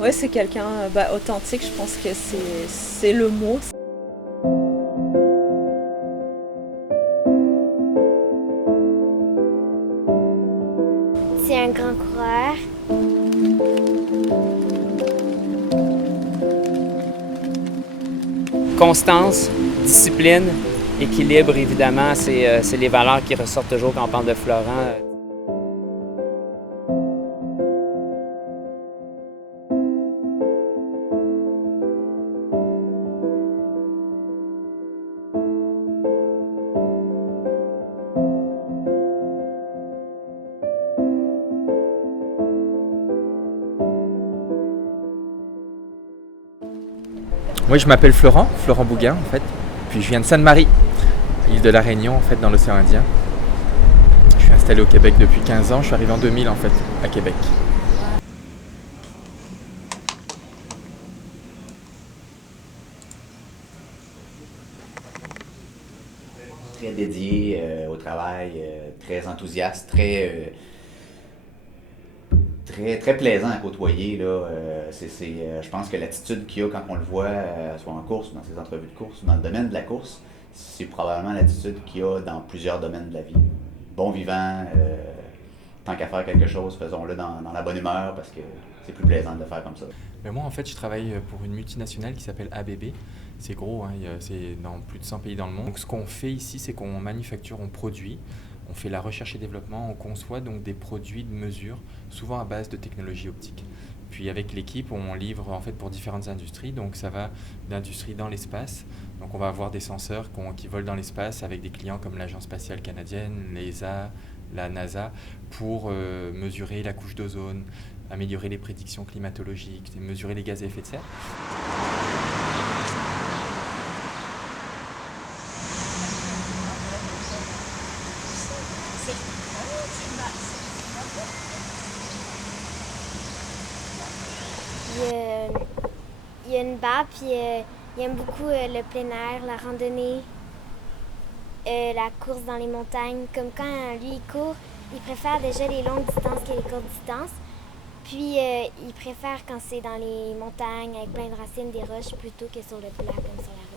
Ouais, c'est quelqu'un authentique, je pense que c'est le mot. C'est un grand coureur. Constance, discipline, équilibre, évidemment, c'est les valeurs qui ressortent toujours quand on parle de Florent. Moi, je m'appelle Florent Bouguin en fait. Puis je viens de Sainte-Marie, île de la Réunion en fait, dans l'océan Indien. Je suis installé au Québec depuis 15 ans. Je suis arrivé en 2000 en fait, à Québec. Très dédié au travail, très enthousiaste, très plaisant à côtoyer. Là. Je pense que l'attitude qu'il a quand on le voit, soit en course, dans ses entrevues de course, dans le domaine de la course, c'est probablement l'attitude qu'il a dans plusieurs domaines de la vie. Bon vivant, tant qu'à faire quelque chose, faisons-le dans la bonne humeur parce que c'est plus plaisant de le faire comme ça. Mais moi en fait, je travaille pour une multinationale qui s'appelle ABB. C'est gros, hein, c'est dans plus de 100 pays dans le monde. Donc ce qu'on fait ici, c'est qu'on manufacture, on produit. On fait la recherche et développement, on conçoit donc des produits de mesure, souvent à base de technologie optique. Puis avec l'équipe, on livre en fait pour différentes industries, donc ça va d'industrie dans l'espace. Donc on va avoir des senseurs qui volent dans l'espace avec des clients comme l'Agence spatiale canadienne, l'ESA, la NASA, pour mesurer la couche d'ozone, améliorer les prédictions climatologiques, mesurer les gaz à effet de serre. Il y a une barbe, puis il aime beaucoup le plein air, la randonnée, la course dans les montagnes. Comme quand lui, il court, il préfère déjà les longues distances que les courtes distances. Puis il préfère quand c'est dans les montagnes avec plein de racines, des roches, plutôt que sur le plat, comme sur la route.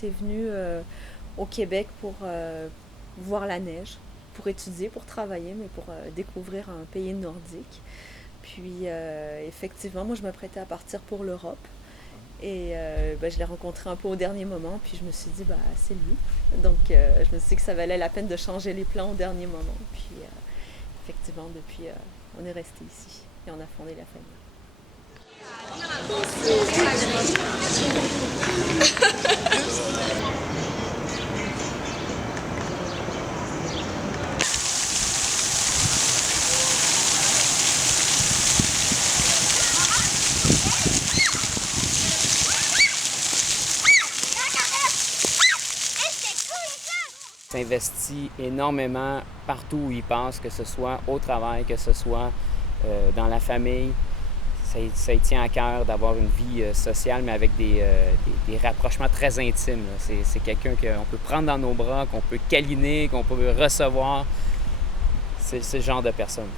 J'étais venue au Québec pour voir la neige, pour étudier, pour travailler, mais pour découvrir un pays nordique. Puis effectivement, moi je m'apprêtais à partir pour l'Europe. Et je l'ai rencontré un peu au dernier moment, puis je me suis dit, c'est lui. Donc je me suis dit que ça valait la peine de changer les plans au dernier moment. Puis effectivement, depuis, on est resté ici et on a fondé la famille. S'investit énormément partout où il passe, que ce soit au travail, que ce soit dans la famille. Ça y tient à cœur d'avoir une vie sociale, mais avec des rapprochements très intimes. C'est quelqu'un qu'on peut prendre dans nos bras, qu'on peut câliner, qu'on peut recevoir. C'est ce genre de personne.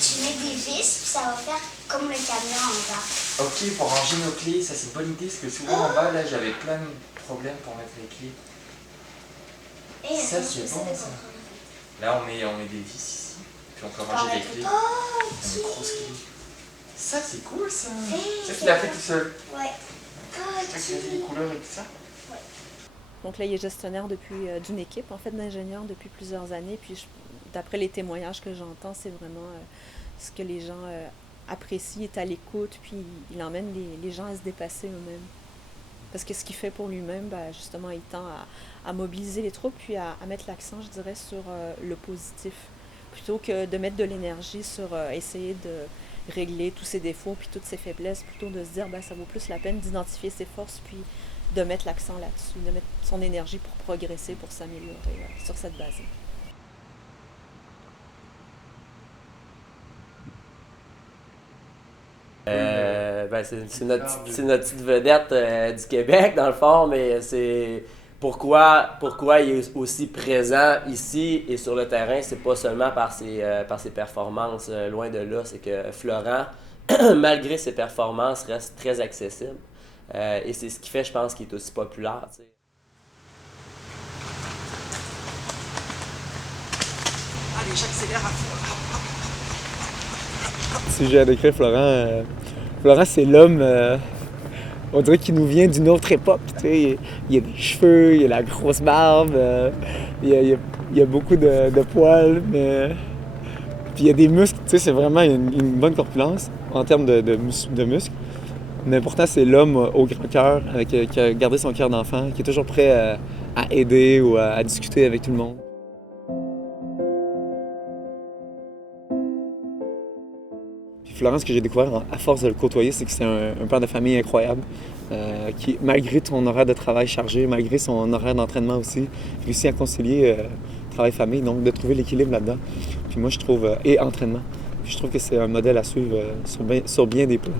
Tu mets des vis, puis ça va faire comme le camion en bas. Ok, pour ranger nos clés, ça c'est une bonne idée, parce que souvent en bas, là, j'avais plein de problèmes pour mettre les clés. Et Ça c'est bon, ça. Là, on met des vis ici, puis on peut ranger des clés. Une grosse clé. Ça, c'est cool, ça. Ça, tu l'as fait tout seul. Ouais. Tu as des couleurs et tout ça. Donc là, il est gestionnaire d'une équipe, en fait, d'ingénieurs depuis plusieurs années. Puis d'après les témoignages que j'entends, c'est vraiment ce que les gens apprécient, est à l'écoute, puis il emmène les gens à se dépasser eux-mêmes. Parce que ce qu'il fait pour lui-même, justement, il tend à mobiliser les troupes, puis à mettre l'accent, je dirais, sur le positif, plutôt que de mettre de l'énergie sur essayer de régler tous ses défauts, puis toutes ses faiblesses, plutôt de se dire, ça vaut plus la peine d'identifier ses forces, puis de mettre l'accent là-dessus, de mettre son énergie pour progresser, pour s'améliorer sur cette base. C'est notre petite vedette du Québec, dans le fond, mais c'est pourquoi il est aussi présent ici et sur le terrain, c'est pas seulement par ses performances, loin de là, c'est que Florent, malgré ses performances, reste très accessible. Et c'est ce qui fait, je pense, qu'il est aussi populaire. T'sais. Allez, j'accélère à fond. Si j'ai à décrire Florent, Florent c'est l'homme, on dirait qu'il nous vient d'une autre époque. Il a des cheveux, il a la grosse barbe, il y a beaucoup de poils, mais puis il y a des muscles. C'est vraiment une bonne corpulence en termes de muscles. Mais pourtant, c'est l'homme au grand cœur, qui a gardé son cœur d'enfant, qui est toujours prêt à aider ou à discuter avec tout le monde. Puis Florent, ce que j'ai découvert à force de le côtoyer, c'est que c'est un père de famille incroyable, qui, malgré son horaire de travail chargé, malgré son horaire d'entraînement aussi, réussit à concilier travail-famille, donc de trouver l'équilibre là-dedans. Puis moi, je trouve, et entraînement. Puis je trouve que c'est un modèle à suivre sur bien des plans.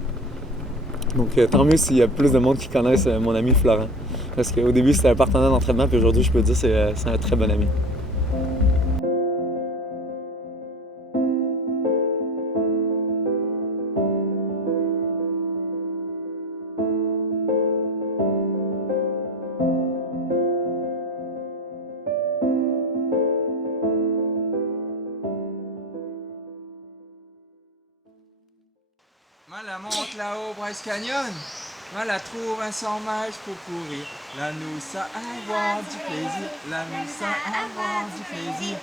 Donc tant mieux s'il y a plus de monde qui connaissent mon ami Florent. Parce qu'au début, c'était un partenaire d'entraînement, puis aujourd'hui, je peux dire que c'est un très bon ami. Moi, la monte là-haut, Bryce Canyon. Moi, la trouve un 100 miles pour courir. La nous ça avoir du plaisir. La nous ça avoir du plaisir.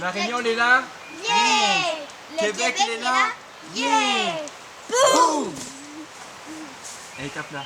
La Réunion, elle est là? Yeah! Québec, il est là? Yeah! Boum! Et tape là.